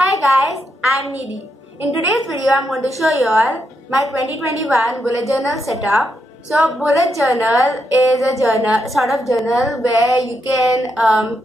Hi guys, I'm Nidhi. In today's video, I'm going to show you all my 2021 bullet journal setup. So bullet journal is a sort of journal where you can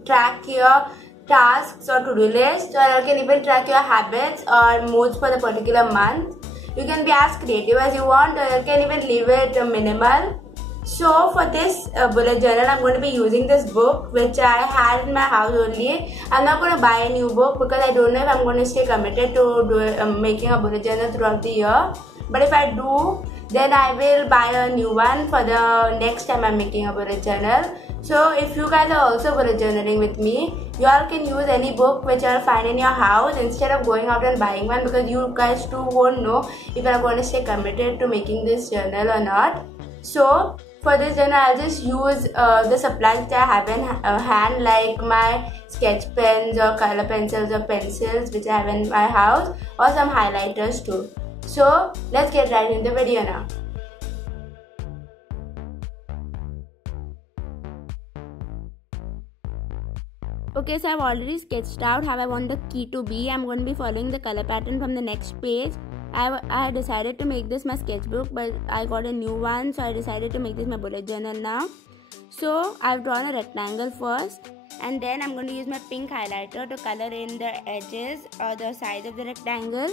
track your tasks or to-do list, or you can even track your habits or moods for the particular month. You can be as creative as you want, or you can even leave it minimal. So for this bullet journal, I'm going to be using this book which I had in my house only. I'm not going to buy a new book because I don't know if I'm going to stay committed to making a bullet journal throughout the year. But if I do, then I will buy a new one for the next time I'm making a bullet journal. So if you guys are also bullet journaling with me, you all can use any book which you'll find in your house instead of going out and buying one, because you guys too won't know if you're going to stay committed to making this journal or not. So for this journal, I'll just use the supplies that I have in hand, like my sketch pens or color pencils or pencils which I have in my house, or some highlighters too. So let's get right into the video now. Okay, so I've already sketched out how I want the key to be. I'm going to be following the color pattern from the next page. I decided to make this my sketchbook, but I got a new one, so I decided to make this my bullet journal now. So I've drawn a rectangle first, and then I'm going to use my pink highlighter to color in the edges or the sides of the rectangle.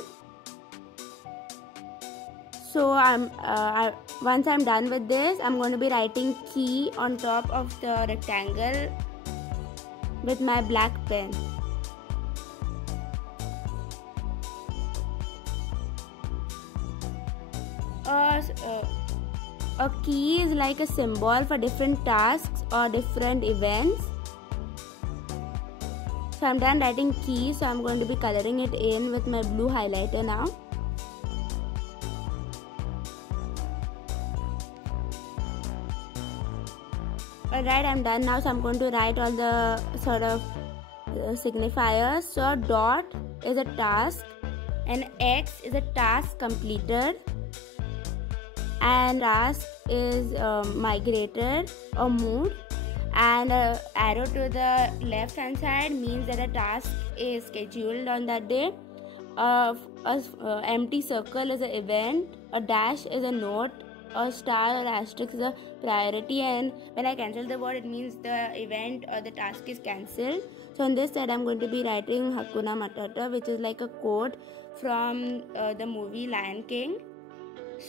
So once I'm done with this, I'm going to be writing key on top of the rectangle with my black pen. A key is like a symbol for different tasks or different events. So I'm done writing key, so I'm going to be coloring it in with my blue highlighter now. Alright, I'm done now, so I'm going to write all the sort of signifiers. So dot is a task, and X is a task completed, and task is migrated or moved, and arrow to the left hand side means that a task is scheduled on that day. Empty circle is an event, a dash is a note, a star or asterisk is a priority, and when I cancel the word, it means the event or the task is cancelled. So on this side, I'm going to be writing Hakuna Matata, which is like a quote from the movie Lion King.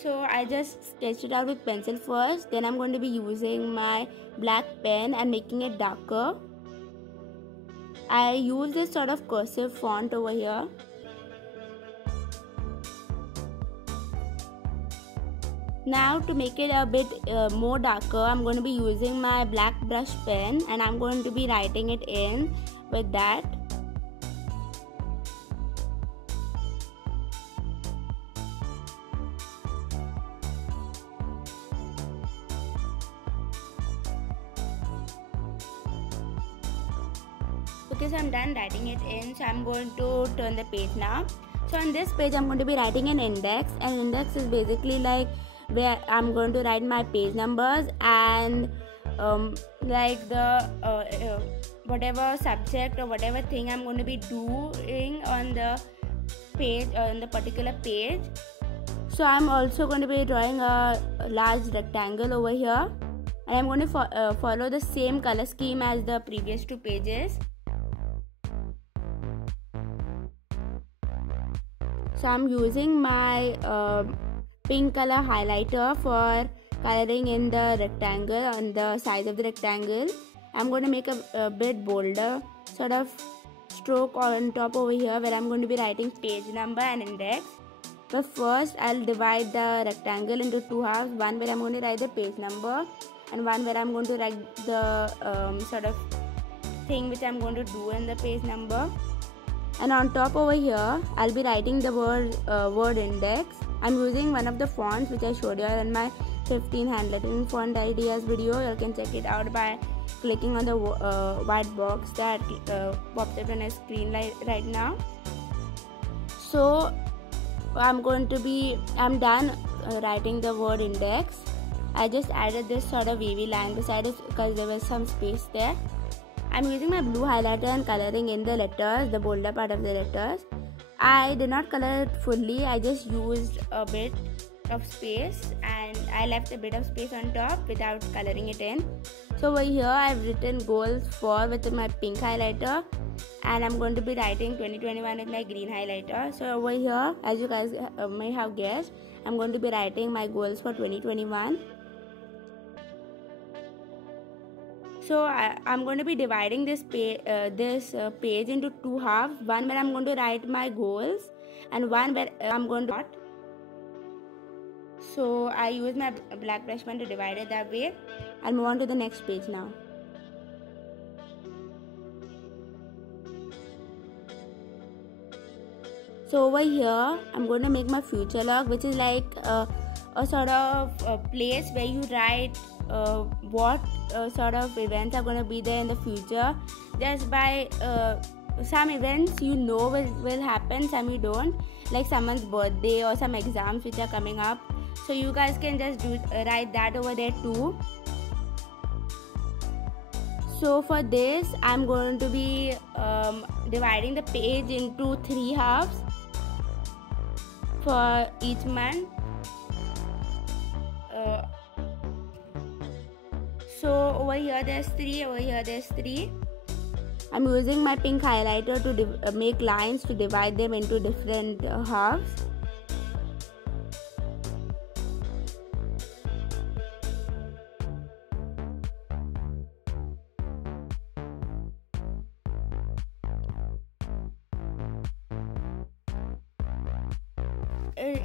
So I just sketched it out with pencil first, then I'm going to be using my black pen and making it darker. I use this sort of cursive font over here. Now to make it a bit more darker, I'm going to be using my black brush pen, and I'm going to be writing it in with that. Okay, so I'm done writing it in, so I'm going to turn the page now. So on this page, I'm going to be writing an index, and index is basically like where I'm going to write my page numbers and like the whatever subject or whatever thing I'm going to be doing on the page, on the particular page. So I'm also going to be drawing a large rectangle over here, and I'm going to follow the same color scheme as the previous two pages. So I'm using my pink color highlighter for coloring in the rectangle on the sides of the rectangle. I'm going to make a bit bolder sort of stroke on top over here, where I'm going to be writing page number and index. But first I'll divide the rectangle into two halves, one where I'm going to write the page number, and one where I'm going to write the sort of thing which I'm going to do in the page number. And on top over here, I'll be writing the word index. I'm using one of the fonts which I showed you in my 15 handwriting font ideas video. You can check it out by clicking on the white box that pops up on a screen right now. So I'm done writing the word index. I just added this sort of wavy line beside it because there was some space there. I'm using my blue highlighter and coloring in the letters, the bolder part of the letters. I did not color it fully, I just used a bit of space and I left a bit of space on top without coloring it in. So over here I've written goals for with my pink highlighter, and I'm going to be writing 2021 with my green highlighter. So over here, as you guys may have guessed, I'm going to be writing my goals for 2021. So I'm going to be dividing this page into two halves. One where I'm going to write my goals, and one where I'm going to dot. So I use my black brush pen to divide it that way. I'll move on to the next page now. So over here, I'm going to make my future log, which is like a sort of a place where you write what sort of events are going to be there in the future. Just by some events you know will happen, some you don't, like someone's birthday or some exams which are coming up. So you guys can just write that over there too. So for this, I'm going to be dividing the page into 3 halves for each month. So over here there's 3, over here there's 3. I'm using my pink highlighter to make lines to divide them into different halves.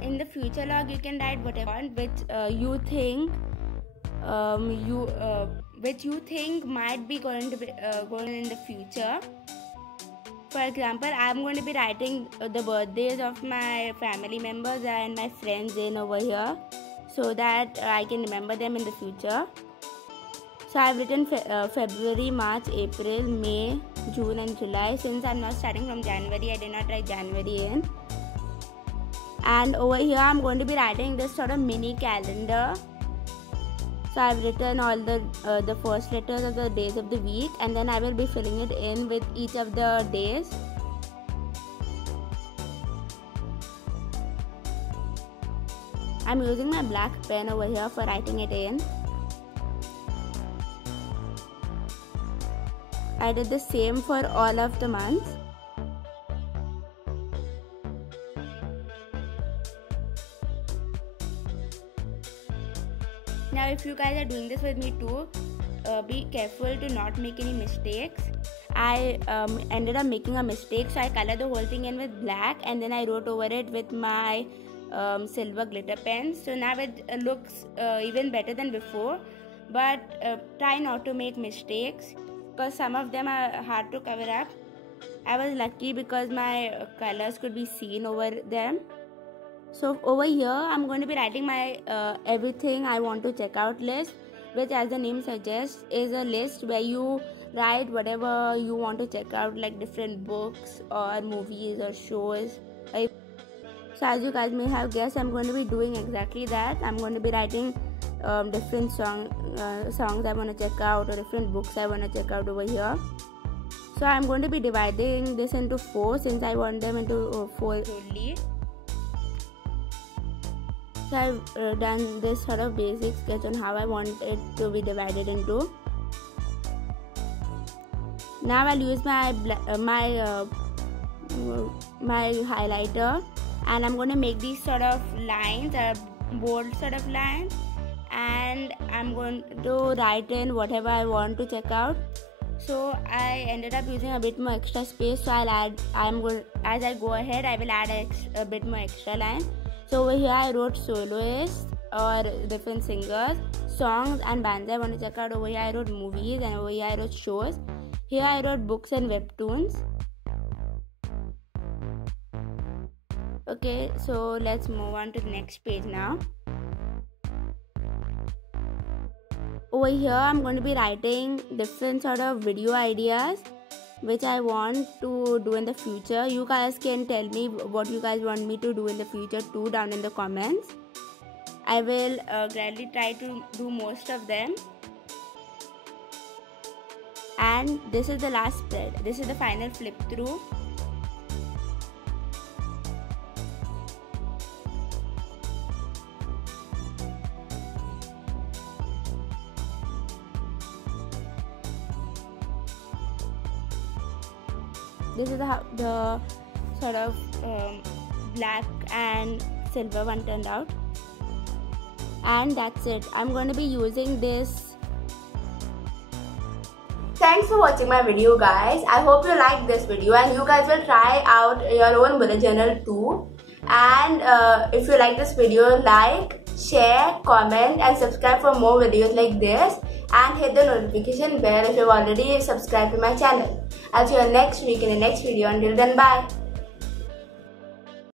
In the future log, you can write whatever which you think which you think might be going to be going in the future. For example, I'm going to be writing the birthdays of my family members and my friends in over here, so that I can remember them in the future. So I've written February, March, April, May, June and July. Since I'm not starting from January, I did not write January in. And over here I'm going to be writing this sort of mini calendar. So I've written all the first letters of the days of the week, and then I will be filling it in with each of the days. I'm using my black pen over here for writing it in. I did the same for all of the months. Now if you guys are doing this with me too, be careful to not make any mistakes. I ended up making a mistake, so I colored the whole thing in with black and then I wrote over it with my silver glitter pens. So now it looks even better than before, but try not to make mistakes because some of them are hard to cover up. I was lucky because my colors could be seen over them. So over here I'm going to be writing my everything I want to check out list, which as the name suggests is a list where you write whatever you want to check out, like different books or movies or shows. So as you guys may have guessed, I'm going to be doing exactly that. I'm going to be writing different songs I want to check out or different books I want to check out over here. So I'm going to be dividing this into 4 since I want them into 4 only. So I've done this sort of basic sketch on how I want it to be divided into. Now I'll use my my highlighter and I'm going to make these sort of lines, bold sort of lines, and I'm going to write in whatever I want to check out. So I ended up using a bit more extra space, so as I go ahead I will add a bit more extra line. So over here I wrote soloists or different singers, songs and bands I want to check out. Over here I wrote movies, and over here I wrote shows. Here I wrote books and webtoons. Okay, so let's move on to the next page now. Over here I'm going to be writing different sort of video ideas which I want to do in the future. You guys can tell me what you guys want me to do in the future too down in the comments. I will gladly try to do most of them. and this is the last spread. This is the final flip through. This is the sort of black and silver one turned out, and that's it. I'm going to be using this. Thanks for watching my video, guys. I hope you liked this video and you guys will try out your own bullet journal too. And if you like this video, like, share, comment and subscribe for more videos like this, and hit the notification bell if you've already subscribed to my channel. I'll see you next week in the next video. Until then, bye.